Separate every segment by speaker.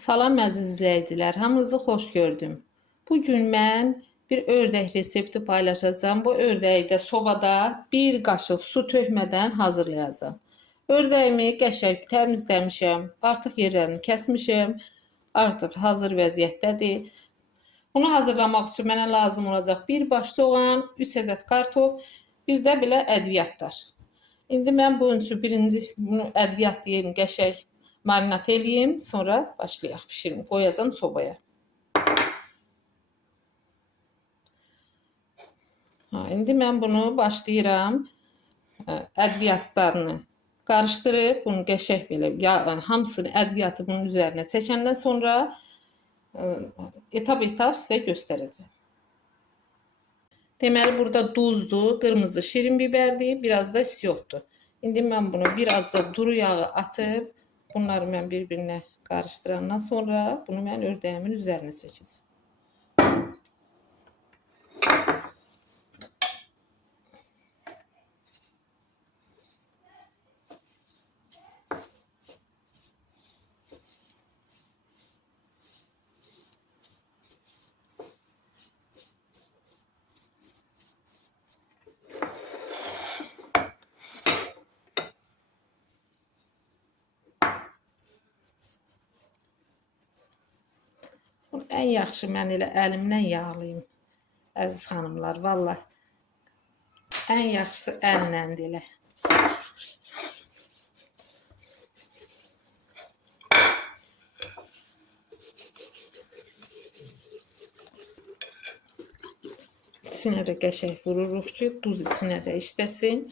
Speaker 1: Salam əziz izləyicilər, hamınızı xoş gördüm. Bu gün mən bir ördək resepti paylaşacağım. Bu ördəyi də sobada bir qaşıq su tökmədən hazırlayacağım. Ördəyimi qəşəng təmizləmişəm, artıq yerlərini kəsmişəm, artıq hazır vəziyyətdədir. Bunu hazırlamaq üçün mənə lazım olacaq bir baş soğan, 3 ədəd kartof, bir də belə ədviyyatlar. İndi mən bunun üçün birinci bunu ədviyyatlayım, qəşəng marinat eləyim, sonra başlayaq bişirim. Qoyacağam sobaya. Ha, indi mən bunu başlayıram ə, ədviyyatlarını qarışdırıb bunu qəşəng belə ya hamısını ədviyyatı bunun üzərinə çəkəndən sonra etap-etap sizə göstərəcəm. Deməli burada duzdur, qırmızı şirin bibərdir, biraz da istiotdur. İndi mən bunu birazca duru yağı atıb bunları mən bir-birinə qarışdırandan sonra bunu mən ördəyimin üzərinə çəkəcəm. Ən yaxşı mən elə əlimlə yağlayım. Əziz xanımlar, vallah. Ən yaxşısı əlləndi elə. İçinə də qəşəng vururuq ki, duz içinə də işləsin.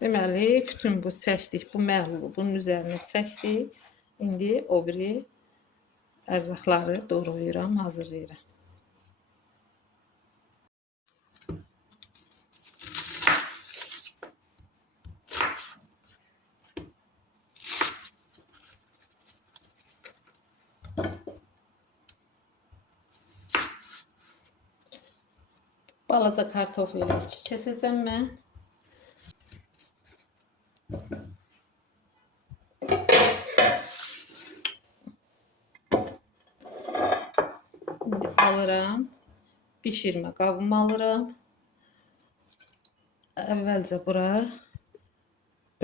Speaker 1: Deməli, bütün bu çəkdik, bu məhlulu bunun üzərinə çəkdik. İndi o biri ərzaqları doğrayıram, hazırlayıram. Balaca kartof elə kəsəcəm mən. Alıram. Bişirmə qabımı alıram. Əvvəlcə bura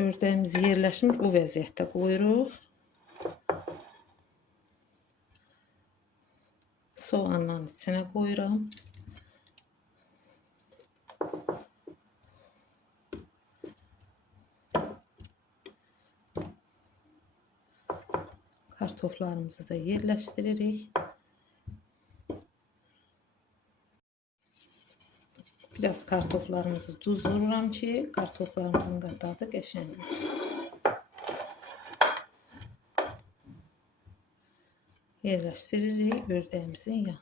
Speaker 1: ördəyimiz yerləşmiş bu vəziyyətdə qoyuruq. Soğanla içinə qoyuram. Kartoflarımızı da yerləşdiririk. Biraz kartoflarımızı duzdururam ki, kartoflarımızın da dadı qəşəng olsun. Yerləşdiririk ördəyimizin yanına.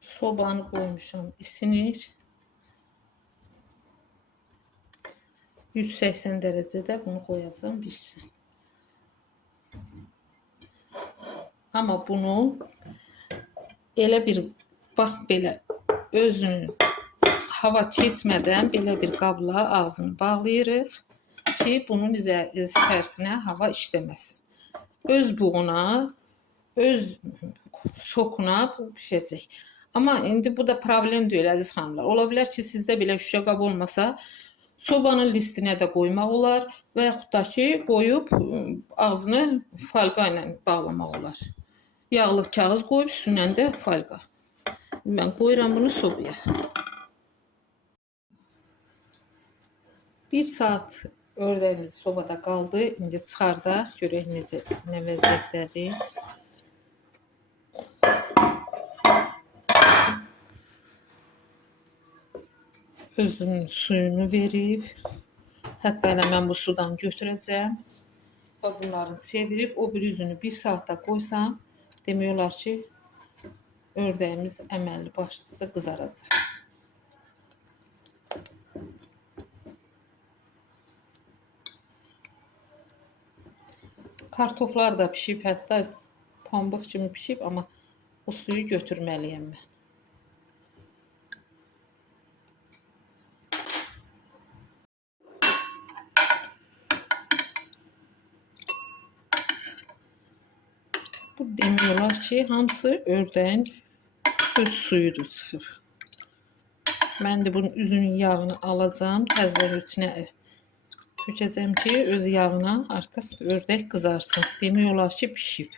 Speaker 1: Sobanı qoymuşam, isinir. 180 dərəcədə bunu qoyacağam pişsin. Amma bunu elə bir bax belə özünün hava keçmədən belə bir qabla ağzını bağlayırıq ki, bunun içərisinə hava işləməsin. Öz buğuna, öz sokuna bu pişəcək. Amma indi bu da problem deyil əziz xanımlar. Ola bilər ki, sizdə belə şüşə qab olmasa, sobanın listinə də qoymaq olar və yaxud da ki, qoyub ıı, ağzını falqa ilə bağlamaq olar. Yağlı kağız qoyub üstündən də falqa. Mən qoyuram bunu sobaya. Bir saat ördəyimiz sobada qaldı. İndi çıxardaq, görək necə, nə vəziyyətdədir. Özünün suyunu verib, hətta elə mən bu sudan götürəcəm bunların çevirib o bir üzünü bir saatda qoysam, demək olar ki, ördəyimiz əməlli başlıca qızaracaq. Kartoflar da pişib, hətta pambıq kimi pişib, amma o suyu götürməliyəm mən. Demək olar ki, hamısı ördəyin öz suyudur çıxır. Mən də bunun üzünün yağını alacağım, təzədən içinə tökəcəm ki, öz yağına artıq ördək qızarsın. Demək ki, pişib.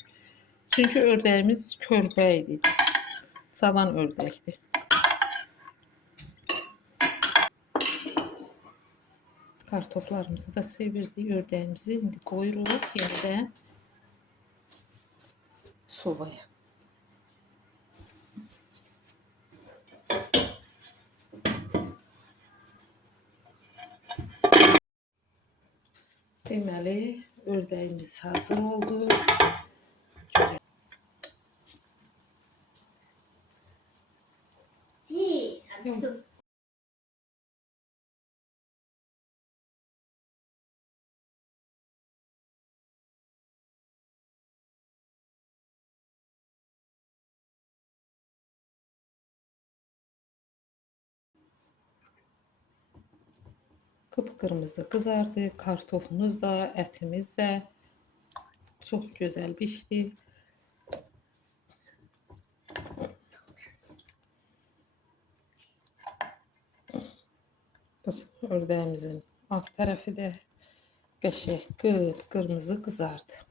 Speaker 1: Çünki ördəyimiz körpə idi. Cavan ördəkdir. Kartoflarımızı da çevirdik. Ördəyimizi indi qoyuruq yenidən sobaya. Deməli, ördəyimiz hazır oldu. Kıpkırmızı kızardı. Kartofumuz da, etimiz de çok güzel pişti. Bu ördəğimizin alt tərəfi də qəşəng qır, qırmızı qızardı.